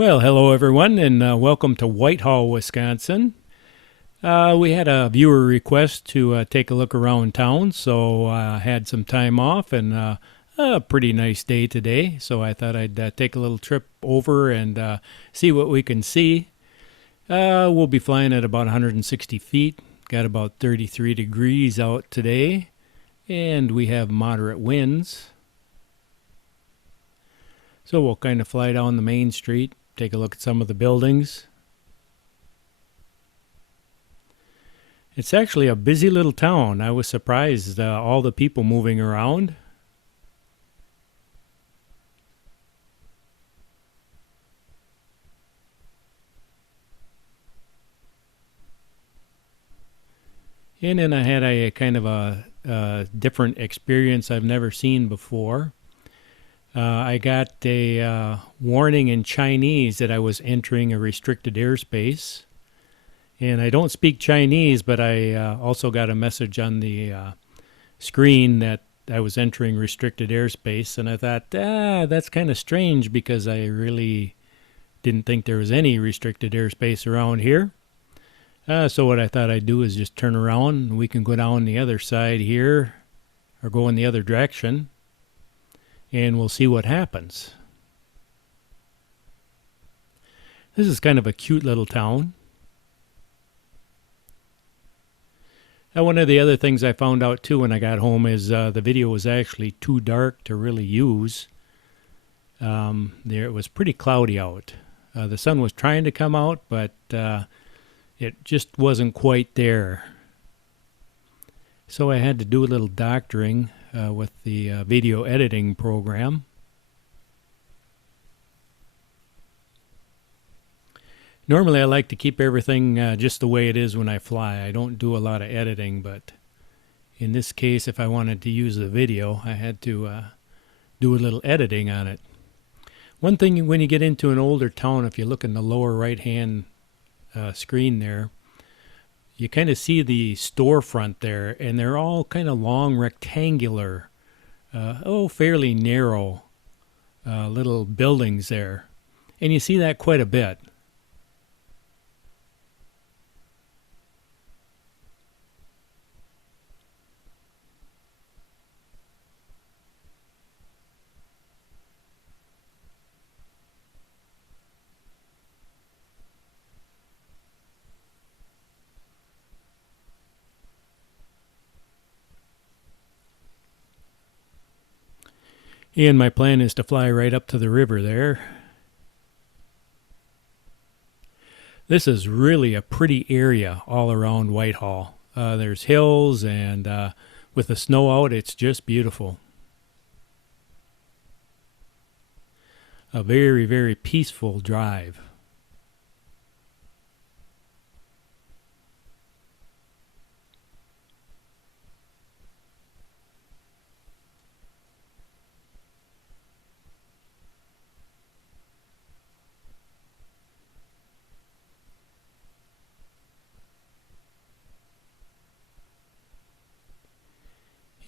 Well, hello everyone, and welcome to Whitehall, Wisconsin. We had a viewer request to take a look around town, so I had some time off and a pretty nice day today. So I thought I'd take a little trip over and see what we can see. We'll be flying at about 160 feet. Got about 33 degrees out today, and we have moderate winds. So we'll kind of fly down the main street, take a look at some of the buildings. It's actually a busy little town. I was surprised all the people moving around. And then I had a kind of a different experience I've never seen before. I got a warning in Chinese that I was entering a restricted airspace. And I don't speak Chinese, but I also got a message on the screen that I was entering restricted airspace. And I thought, that's kind of strange because I really didn't think there was any restricted airspace around here. So what I thought I'd do is just turn around and we can go down the other side here or go in the other direction. And we'll see what happens. This is kind of a cute little town. One of the other things I found out too when I got home is the video was actually too dark to really use. It was pretty cloudy out. The sun was trying to come out, but it just wasn't quite there. So I had to do a little doctoring with the video editing program. Normally I like to keep everything just the way it is when I fly. I don't do a lot of editing, but in this case, if I wanted to use the video, I had to do a little editing on it. One thing when you get into an older town, if you look in the lower right-hand screen there, you kind of see the storefront there, and they're all kind of long, rectangular, fairly narrow little buildings there. And you see that quite a bit. And my plan is to fly right up to the river there. This is really a pretty area all around Whitehall. There's hills, and with the snow out, it's just beautiful. A very, very peaceful drive.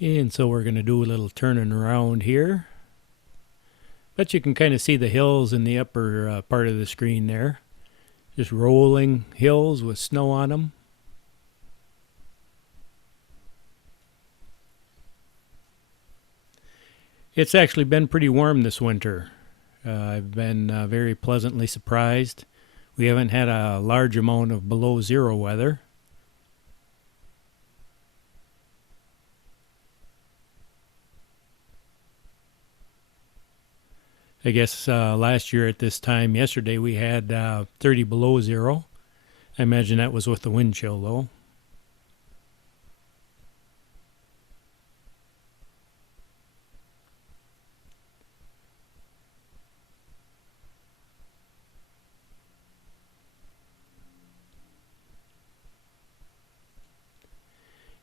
And so we're going to do a little turning around here. But you can kind of see the hills in the upper part of the screen there. Just rolling hills with snow on them. It's actually been pretty warm this winter. I've been very pleasantly surprised. We haven't had a large amount of below zero weather. I guess last year at this time, yesterday, we had 30 below zero. I imagine that was with the wind chill, though.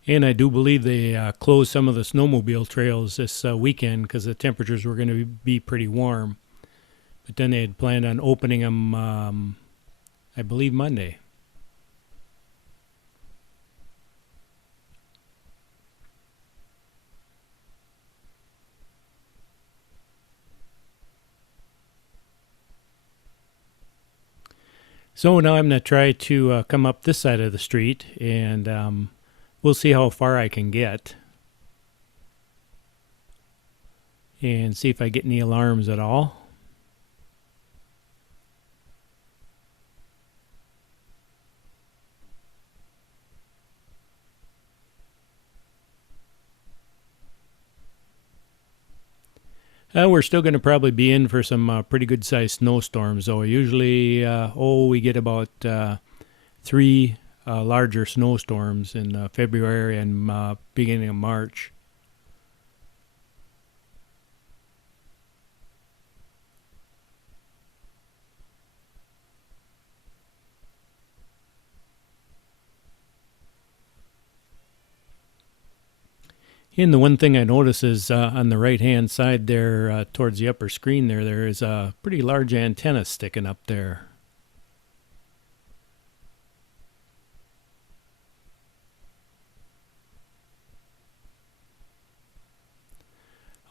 And I do believe they closed some of the snowmobile trails this weekend because the temperatures were going to be pretty warm. But then they had planned on opening them, I believe, Monday. So now I'm going to try to come up this side of the street, and we'll see how far I can get and see if I get any alarms at all. We're still going to probably be in for some pretty good sized snowstorms, though. Usually, we get about three larger snowstorms in February and beginning of March. And the one thing I notice is on the right-hand side there, towards the upper screen there is a pretty large antenna sticking up there.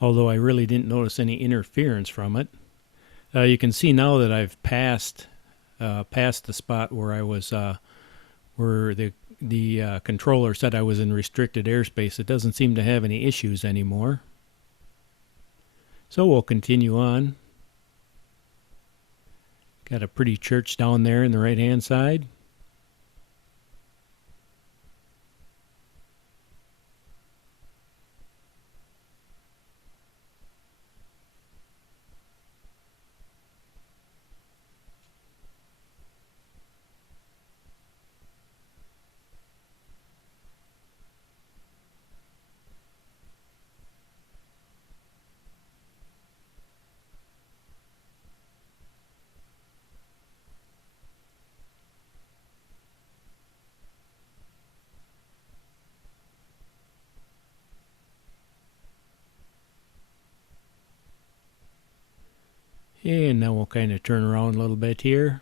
Although I really didn't notice any interference from it. You can see now that I've passed the spot where I was, where the controller said I was in restricted airspace. It doesn't seem to have any issues anymore. So we'll continue on. Got a pretty church down there in the right-hand side. And now we'll kind of turn around a little bit here.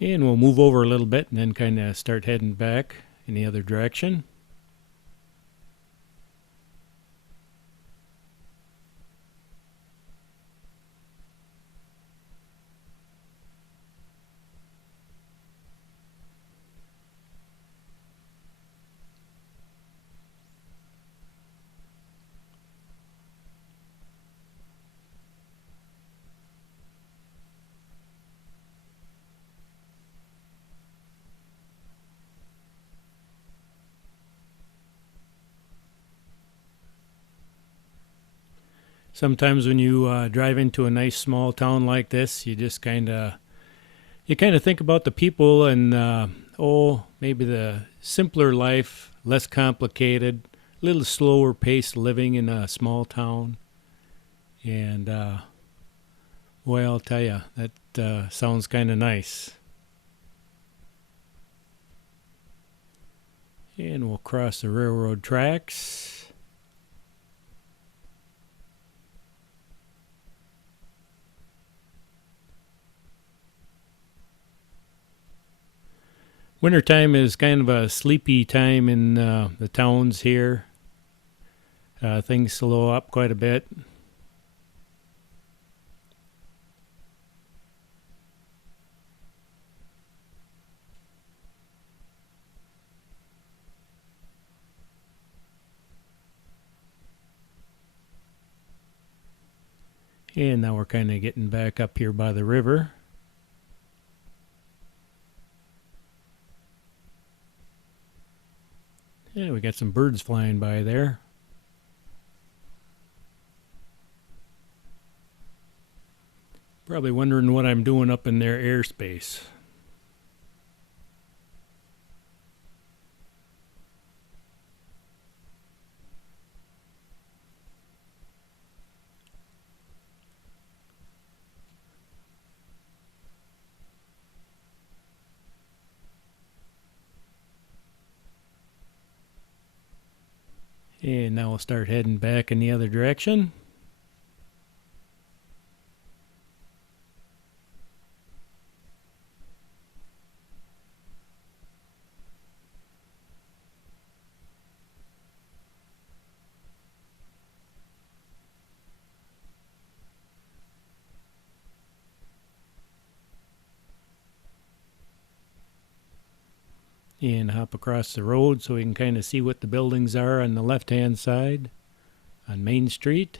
And we'll move over a little bit and then kind of start heading back in the other direction. Sometimes when you drive into a nice small town like this, you just kind of think about the people and maybe the simpler life, less complicated, a little slower paced living in a small town. And I'll tell you, that sounds kind of nice. And we'll cross the railroad tracks. Wintertime is kind of a sleepy time in the towns here. Things slow up quite a bit. And now we're kind of getting back up here by the river. Yeah, we got some birds flying by there. Probably wondering what I'm doing up in their airspace. And now we'll start heading back in the other direction. And hop across the road so we can kind of see what the buildings are on the left hand side on Main Street.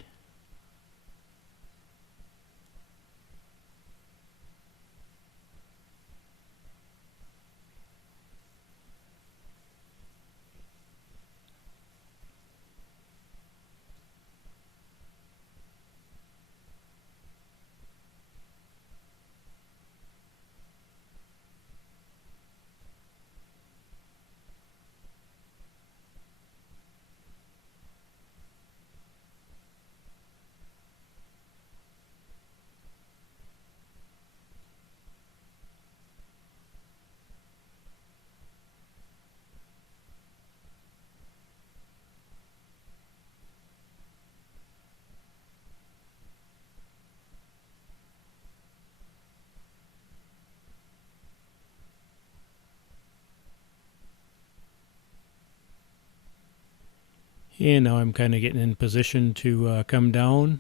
And now I'm kind of getting in position to come down.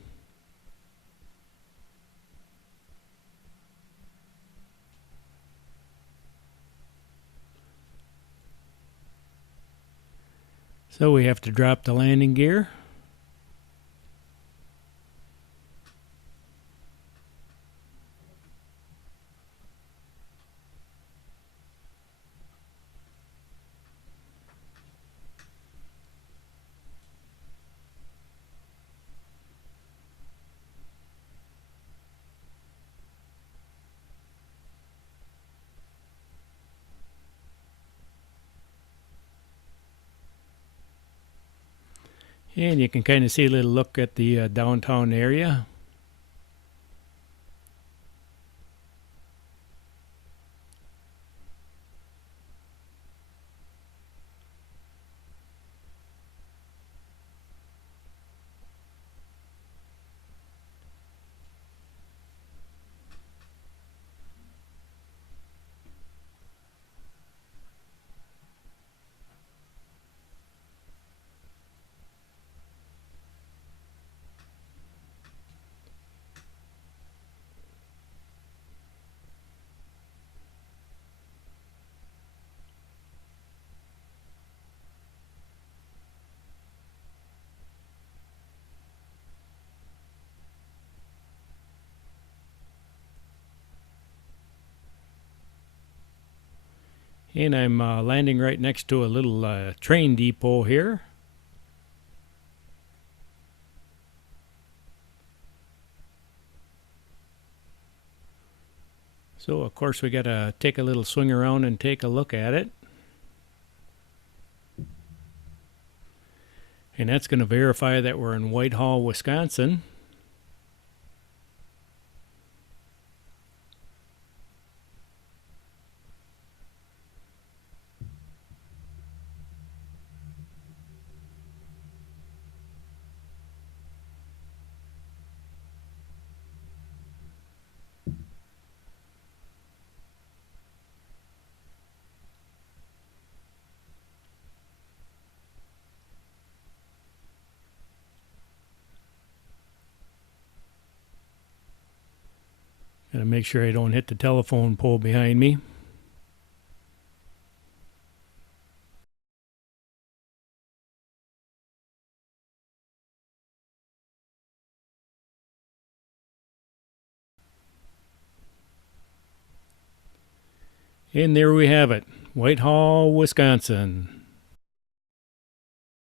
So we have to drop the landing gear. And you can kind of see a little look at the downtown area. And I'm landing right next to a little train depot here. So of course we got to take a little swing around and take a look at it. And that's going to verify that we're in Whitehall, Wisconsin. Gotta make sure I don't hit the telephone pole behind me. And there we have it, Whitehall, Wisconsin.